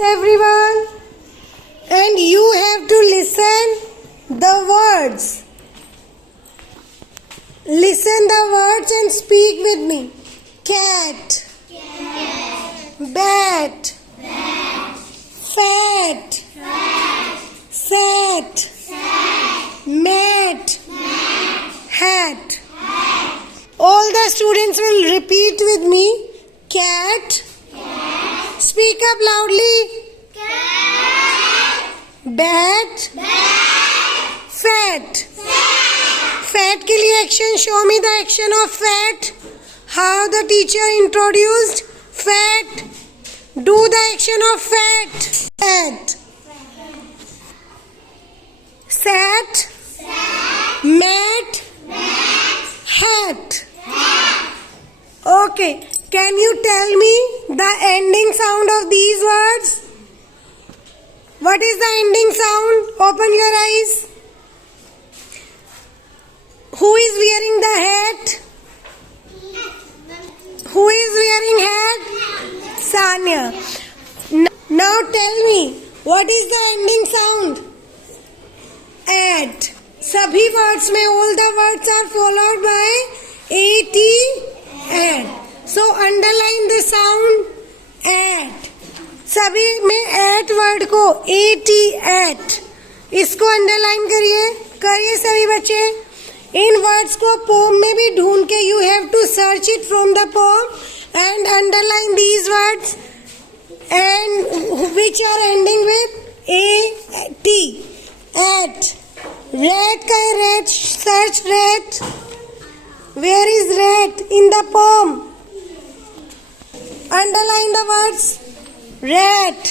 everyone, and you have to listen the words. Listen the words and speak with me. Cat, bat, fat, sat, mat, hat. All the students will repeat with me. Cat. Speak up loudly. Bat. Fat. Fat के लिए action. Show me the action of fat. How the teacher introduced fat. Do the action of fat. Fat. Sat. Mat. Hat. Okay. Can you tell me the ending sound of these words? What is the ending sound? Open your eyes. Who is wearing the hat? Who is wearing hat? Sanya. Now tell me, what is the ending sound? At. सभी words में all the words are followed by at. At. So underline the sound at. सभी में at word को at. इसको underline करिए सभी बच्चे. इन words को poem में भी ढूंढ के you have to search it from the poem and underline these words and which are ending with at. Rat का है rat. Search rat. Where is rat in the poem? Underline the words. Rat.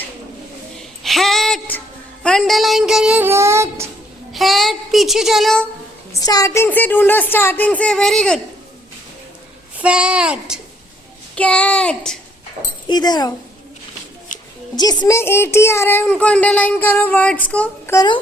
Hat. Underline करिए rat. Hat. पीछे चलो. Starting से ढूंढो. Starting से. Very good. Fat. Cat. इधर आओ. जिसमें at आ रहा है उनको underline करो. Words को करो.